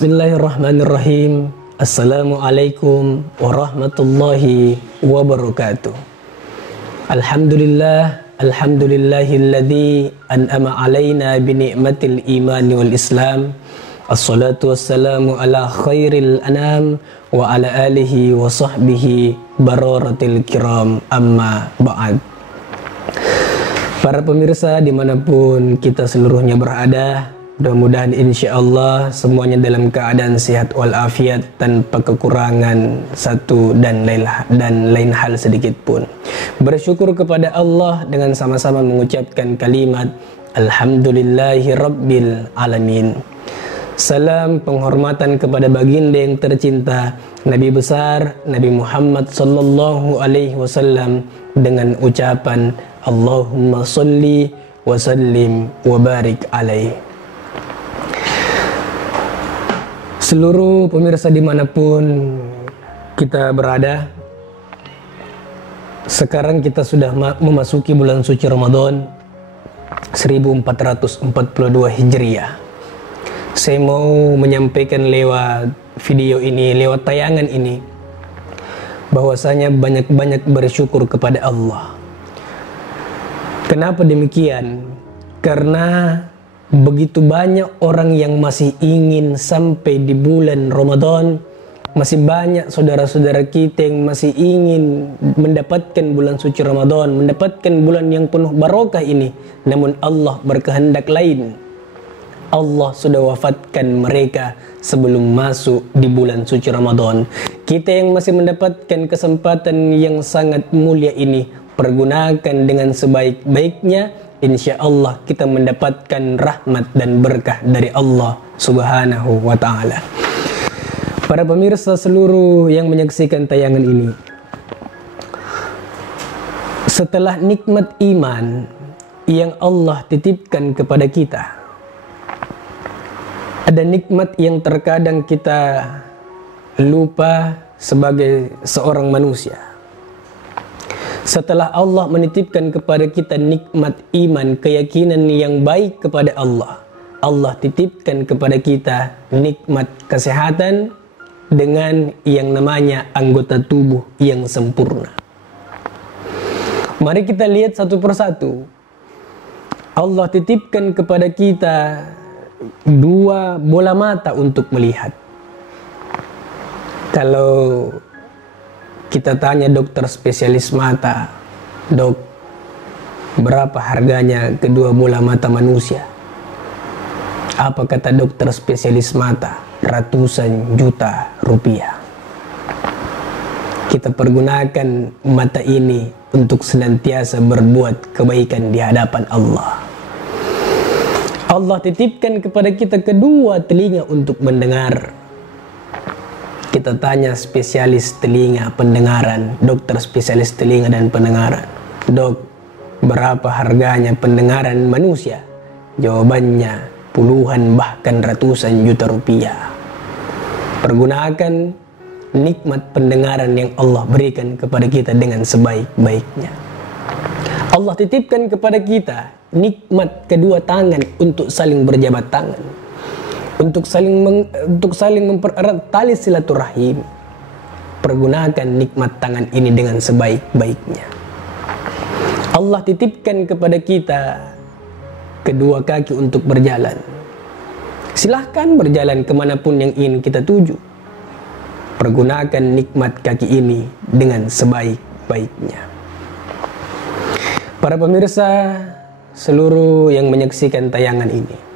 Bismillahirrahmanirrahim. Assalamualaikum warahmatullahi wabarakatuh. Alhamdulillahilladzi an'ama alaina bini'matil imani wal islam. Assalatu wassalamu ala khairil anam wa ala alihi wa sahbihi bararatil kiram, amma ba'd. Para pemirsa dimanapun kita seluruhnya berada, mudah-mudahan insya Allah semuanya dalam keadaan sehat walafiat tanpa kekurangan satu dan lain hal sedikit pun. Bersyukur kepada Allah dengan sama-sama mengucapkan kalimat Alhamdulillahi Rabbil Alamin. Salam penghormatan kepada baginda yang tercinta, Nabi besar Nabi Muhammad sallallahu alaihi wasallam dengan ucapan Allahumma salli wa sallim wa barik alaihi. Seluruh pemirsa dimanapun kita berada, sekarang kita sudah memasuki bulan suci Ramadan 1442 Hijriah. Saya mau menyampaikan lewat video ini, lewat tayangan ini, bahwasanya banyak-banyak bersyukur kepada Allah. Kenapa demikian? Karena begitu banyak orang yang masih ingin sampai di bulan Ramadan. Masih banyak saudara-saudara kita yang masih ingin mendapatkan bulan suci Ramadan, mendapatkan bulan yang penuh barokah ini. Namun Allah berkehendak lain. Allah sudah wafatkan mereka sebelum masuk di bulan suci Ramadan. Kita yang masih mendapatkan kesempatan yang sangat mulia ini, pergunakan dengan sebaik-baiknya. Insya Allah kita mendapatkan rahmat dan berkah dari Allah Subhanahu wa ta'ala. Para pemirsa seluruh yang menyaksikan tayangan ini, setelah nikmat iman yang Allah titipkan kepada kita, ada nikmat yang terkadang kita lupa sebagai seorang manusia. Setelah Allah menitipkan kepada kita nikmat iman, keyakinan yang baik kepada Allah, Allah titipkan kepada kita nikmat kesehatan dengan yang namanya anggota tubuh yang sempurna. Mari kita lihat satu persatu. Allah titipkan kepada kita dua bola mata untuk melihat. Kalau kita tanya dokter spesialis mata, dok, berapa harganya kedua bola mata manusia? Apa kata dokter spesialis mata? Ratusan juta rupiah. Kita pergunakan mata ini untuk senantiasa berbuat kebaikan di hadapan Allah. Allah titipkan kepada kita kedua telinga untuk mendengar. Kita tanya spesialis telinga pendengaran, dokter spesialis telinga dan pendengaran, dok, berapa harganya pendengaran manusia? Jawabannya puluhan bahkan ratusan juta rupiah. Pergunakan nikmat pendengaran yang Allah berikan kepada kita dengan sebaik-baiknya. Allah titipkan kepada kita nikmat kedua tangan untuk saling berjabat tangan, untuk saling mempererat tali silaturahim. Pergunakan nikmat tangan ini dengan sebaik-baiknya. Allah titipkan kepada kita kedua kaki untuk berjalan. Silahkan berjalan kemanapun yang ingin kita tuju. Pergunakan nikmat kaki ini dengan sebaik-baiknya. Para pemirsa seluruh yang menyaksikan tayangan ini,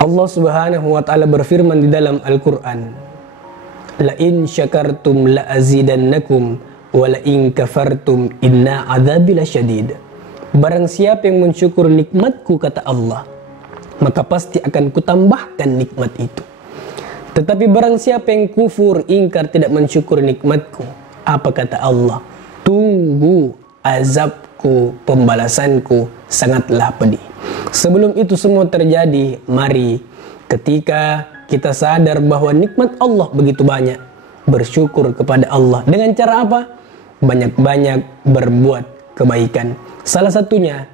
Allah Subhanahu wa ta'ala berfirman di dalam Al-Quran, la in syakartum la azidannakum wa la in kafartum inna azabi lasyadid. Barang siapa yang mensyukur nikmatku, kata Allah, maka pasti akan kutambahkan nikmat itu. Tetapi barang siapa yang kufur, ingkar, tidak mensyukur nikmatku, apa kata Allah? Tunggu azabku, pembalasanku sangatlah pedih. Sebelum itu semua terjadi, mari ketika kita sadar bahwa nikmat Allah begitu banyak, bersyukur kepada Allah. Dengan cara apa? Banyak-banyak berbuat kebaikan. Salah satunya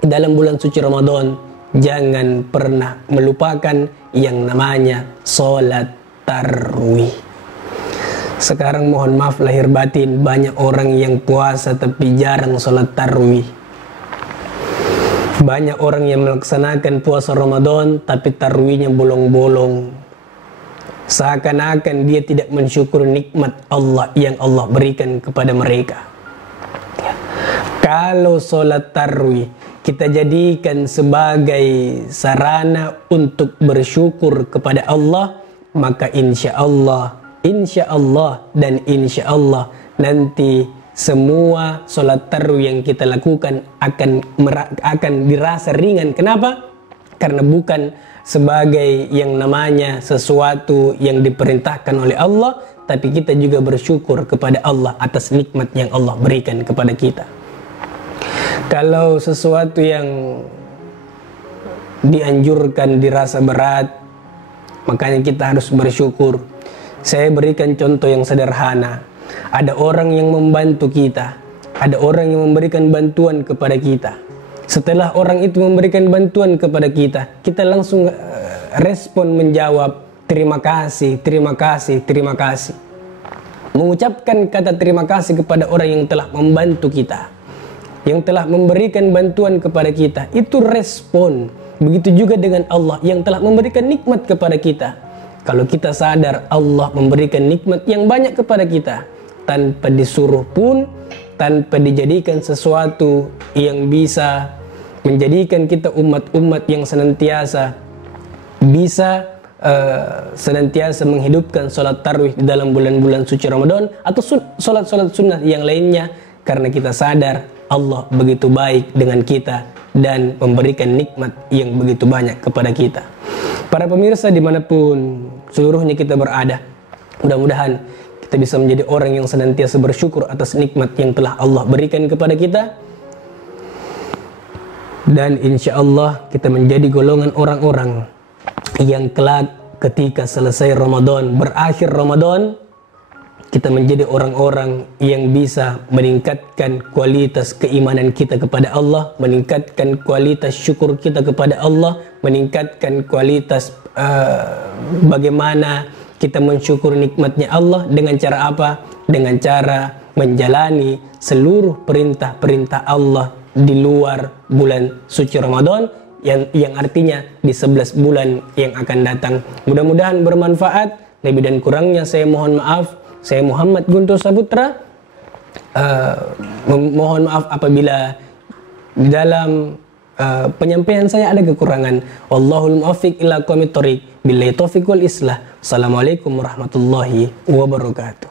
dalam bulan suci Ramadan, jangan pernah melupakan yang namanya sholat tarawih. Sekarang mohon maaf lahir batin, banyak orang yang puasa tapi jarang sholat tarawih. Banyak orang yang melaksanakan puasa Ramadan tapi tarawihnya bolong-bolong. Seakan-akan dia tidak mensyukur nikmat Allah yang Allah berikan kepada mereka. Kalau sholat tarawih kita jadikan sebagai sarana untuk bersyukur kepada Allah, maka insya Allah dan insya Allah nanti semua sholat tarawih yang kita lakukan akan dirasa ringan. Kenapa? Karena bukan sebagai yang namanya sesuatu yang diperintahkan oleh Allah, tapi kita juga bersyukur kepada Allah atas nikmat yang Allah berikan kepada kita. Kalau sesuatu yang dianjurkan dirasa berat, makanya kita harus bersyukur. Saya berikan contoh yang sederhana. Ada orang yang membantu kita, ada orang yang memberikan bantuan kepada kita. Setelah orang itu memberikan bantuan kepada kita, kita langsung respon menjawab terima kasih, terima kasih, terima kasih. Mengucapkan kata terima kasih kepada orang yang telah membantu kita, yang telah memberikan bantuan kepada kita, itu respon. Begitu juga dengan Allah yang telah memberikan nikmat kepada kita. Kalau kita sadar Allah memberikan nikmat yang banyak kepada kita, tanpa disuruh pun, tanpa dijadikan sesuatu yang bisa menjadikan kita umat-umat yang senantiasa bisa senantiasa menghidupkan sholat tarawih di dalam bulan-bulan suci Ramadan atau sholat-sholat sunnah yang lainnya, karena kita sadar Allah begitu baik dengan kita dan memberikan nikmat yang begitu banyak kepada kita. Para pemirsa dimanapun seluruhnya kita berada, mudah-mudahan kita bisa menjadi orang yang senantiasa bersyukur atas nikmat yang telah Allah berikan kepada kita. Dan insya Allah kita menjadi golongan orang-orang yang kelak ketika selesai Ramadan, berakhir Ramadan, kita menjadi orang-orang yang bisa meningkatkan kualitas keimanan kita kepada Allah, meningkatkan kualitas syukur kita kepada Allah, meningkatkan kualitas bagaimana kita mensyukur nikmatnya Allah. Dengan cara apa? Dengan cara menjalani seluruh perintah-perintah Allah di luar bulan suci Ramadan, yang artinya di 11 bulan yang akan datang. Mudah-mudahan bermanfaat. Lebih dan kurangnya saya mohon maaf. Saya Muhammad Guntur Saputra. Mohon maaf apabila di dalam penyampaian saya ada kekurangan. Wallahul muwaffiq ila aqwamit thoriq. Billahi taufiq wal islah. Assalamualaikum warahmatullahi wabarakatuh.